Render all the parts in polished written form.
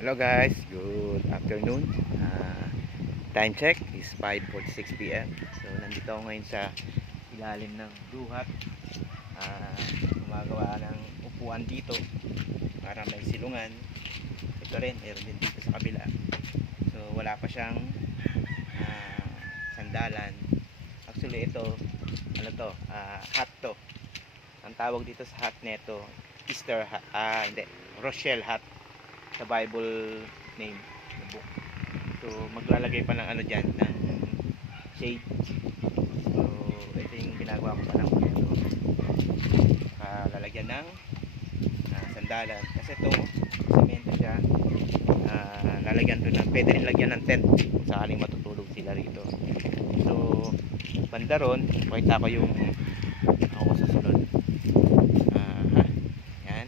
Hello guys, good afternoon. Time check is 5:46 p.m. So nandito ako ngayon sa ilalim ng duhat. Gumagawa ng upuan dito para may silungan. Ito rin, meron din dito sa kabila. So wala pa siyang sandalan. Actually ito, ano to, hat to. Ang tawag dito sa hat neto, Easter hat, hindi, Rochelle hat sa Bible name na book. So maglalagay pa ng ano dyan, ng shade. So ito yung ginagawa ko pa ng lalagyan ng sandalan kasi ito semento siya. Lalagyan to ng, pwede rin lagyan ng tent kung sakaling matutulog sila rito. So banda ron, pakita ko yung ako sa sunod. Yan,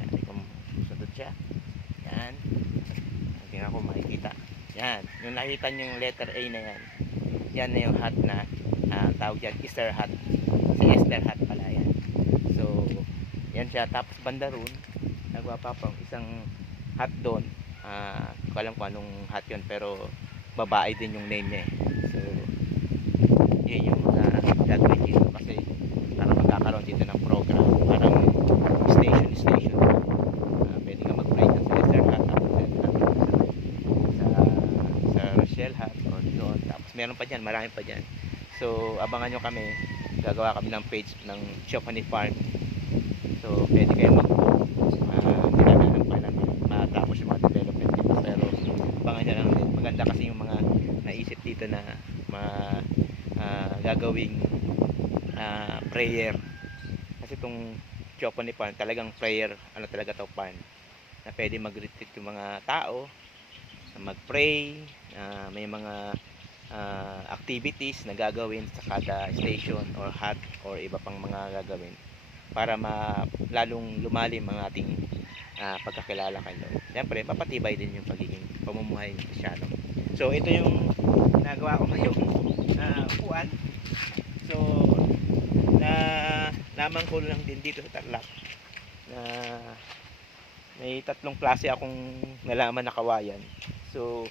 natin kung sunod siya. Yan, tingnan ko makikita. Yan, yung nakita nyo yung letter A na yan, yan na yung hat na tawag dyan, Easter hat. Si Esther hat pala yan. So yan siya. Tapos banda ron, nagawa pa pang isang hat doon. Ko alam kung anong hat yun, pero babae din yung name niya eh. So yun yung gagawin dito kasi para magkakaroon dito ng program, parang station. Pwede nga mag-pray sa Esther hat, tapos sa Rochelle hat o doon. Tapos meron pa dyan, marami pa dyan. So abangan nyo kami, gagawa kami ng page ng Chopani Farm. So pwede kayo mag-book. Ginagalang pa lang matapos yung mga development dito, pero abangan nyo lang din. Maganda kasi yung mga naisip dito na gagawing prayer. Kasi itong Chopani Farm talagang prayer, ano talaga to, farm na pwede mag-retreat yung mga tao, mag-pray, may mga activities na gagawin sa kada station or hut or iba pang mga gagawin para lalong lumalim ang ating pagkakilala kay Lord. Siyempre, papatibay din yung pagiging pamumuhay ng Kristyano. So, ito yung ginagawa ko ngayong upuan. So, naman ko lang din dito sa Tarlac na may tatlong klase akong nalaman na kawayan. So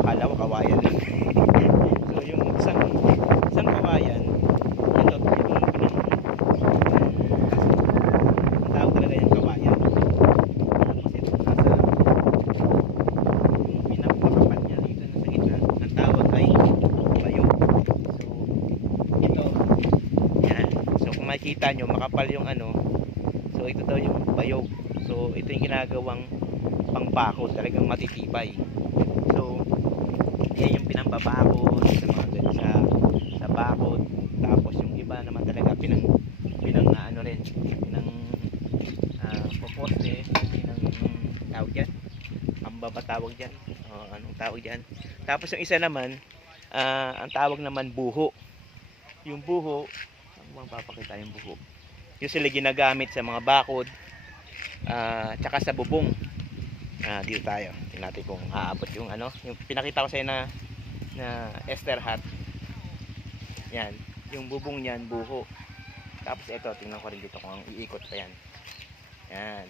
akala ko kawayan lang. So yung isang kawayan, ito ang tawag talaga yung kawayan. Kasi ito nasa yung pinapakapan niya dito sa gitna, ang tawag ay bayog. So ito, yan. So kung makikita nyo, makapal yung ano. So ito daw yung bayog. So ito yung ginagawang pangbakod, talagang matitibay. So yan yung pinambabakod sa mga sa bakod. Tapos yung iba naman talaga pinang ano rin, pinang poposte, pinang tawag dyan, pambaba tawag dyan, anong tawag dyan. Tapos yung isa naman, ang tawag naman buho. Yung buho, ang papakita yung buho, usually ginagamit sa mga bakod, tsaka sa bubong. Dito tayo, tingnan natin kung aabot yung ano, yung pinakita ko sa inyo na Esther hat. Yan, yung bubong niyan, buho. Tapos ito, tingnan ko rin dito kung iikot pa yan. Yan,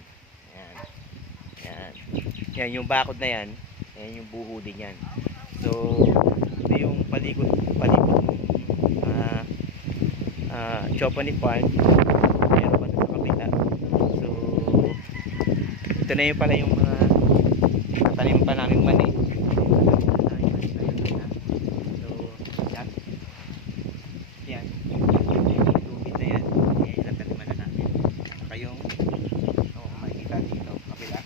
yan yung bakod na yan, yan yung buho din yan. So ito yung paligod Chopani Farm. Meron pa sa kabila. So ito na yung pala yung mga tanim pa namin mani. So yan, yung tubig na yan, yan yung taniman na namin. Saka yung makikita dito kabila.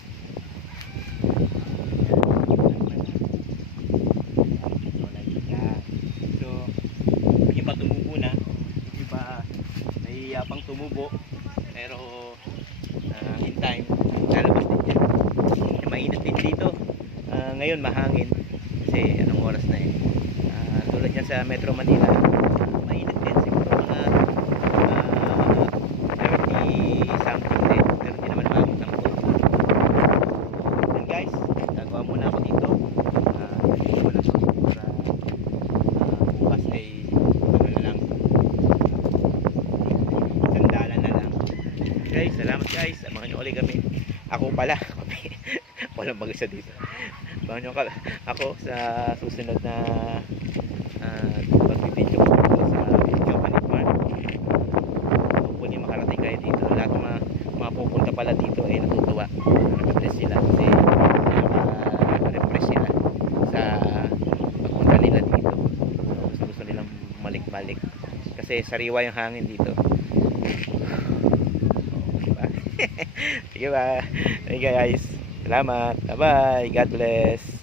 So yung iba tumubo na, yung iba nahihiya pang tumubo, pero in time lalabas din yan. Mainit din dito. Ngayon mahangin kasi anong oras na eh. Tulad yan sa Metro Manila, mainit din siguro mga 30 something din, pero hindi naman maabot ng po. And guys, gagawa muna ako dito. Dito ko na para bukas ay ano na lang, sandalan na lang. Guys, salamat guys, abangan nyo ulit kami. Ako pala ako lang mag-isa dito. Abangan nyo ako sa susunod na pag-video ko sa video Manit Farm. Hopefully makarating kayo dito. Lahat ng mga pupunta pala dito ay natutuwa. Nag-press sila kasi naka-refresh sila sa pagpunta nila dito. Gusto nilang balik-balik kasi sariwa yung hangin dito. Diba? Sige ba? Okay guys, salamat, bye bye, God bless.